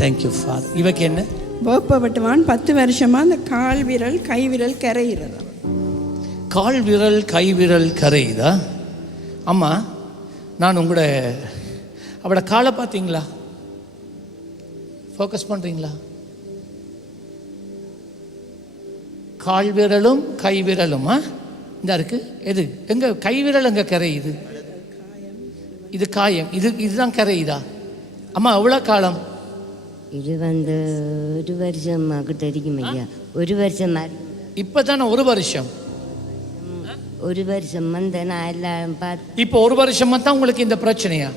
Thank you father இவக்கு என்ன? வேப்பப்பட்டுவான் பத்து வருஷமா அந்த கால் விரல் கை விரல் கரைகிறது. கால் விரல் கை விரல் கரையுதா? அம்மா நான் உங்களோட அவட காலை பார்த்தீங்களா? ஃபோக்கஸ் பண்ணுறீங்களா கால் விரலும் கை விரலுமா? இந்த இருக்கு எது? எங்க கை விரல் எங்க கரையுது? இது காயம். இது இதுதான் கரையுதா? அம்மா எவ்வளோ காலம்? இது வந்து ஒரு வருஷமாக்கு தெரியும் ஐயா ஒரு வருஷம் இப்போ தானே ஒரு வருஷம் ஒரு வருஷம் வந்து நான் எல்லாம் பார்த்து இப்போ ஒரு வருஷமா தான் உங்களுக்கு இந்த பிரச்சனையா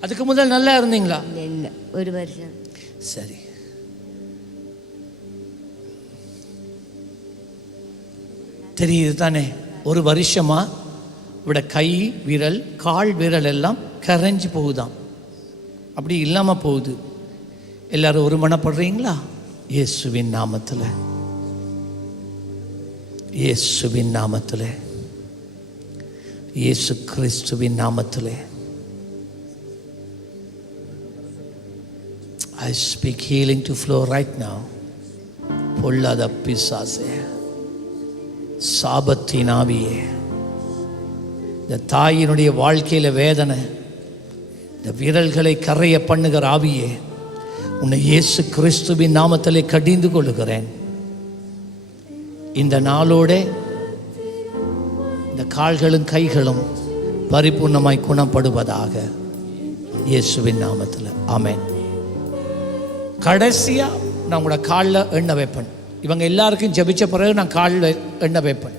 அதுக்கு முதல் நல்லா இருந்தீங்களா இல்லை இல்லை ஒரு வருஷம் சரி தெரியுது தானே ஒரு வருஷமா இவிட கை விரல் கால் விரல் எல்லாம் கரைஞ்சு போகுதாம் அப்படி இல்லாம போகுது எல்லாரும் ஒரு மனப்படுறீங்களா? இயேசுவின் நாமத்தில். இயேசுவின் நாமத்தில். இயேசு கிறிஸ்துவின் நாமத்தில். I speak healing to flow right now பொல்லாத பிசாசே. சாபத்தின் ஆவியே. இந்த தாயினுடைய வாழ்க்கையில வேதனை. இந்த விரல்களை கரைய பண்ணுகிற ஆவியே. உன்னை இயேசு கிறிஸ்துவின் நாமத்திலே கடிந்து கொள்கிறேன் இந்த நாளோட இந்த கால்களும் கைகளும் பரிபூர்ணமாய் குணப்படுவதாக இயேசுவின் நாமத்தில். ஆமேன். கடைசியா நான் உங்களோட காலில் எண்ணெய் வைப்பேன். இவங்க எல்லாருக்கும் ஜெபிச்ச பிறகு நான் காலில் எண்ணெய் வைப்பேன்.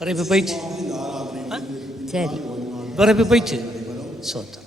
விரைப்பு போயிடுச்சு சரி. விரைப்பு போயிடுச்சு சோத்திரம்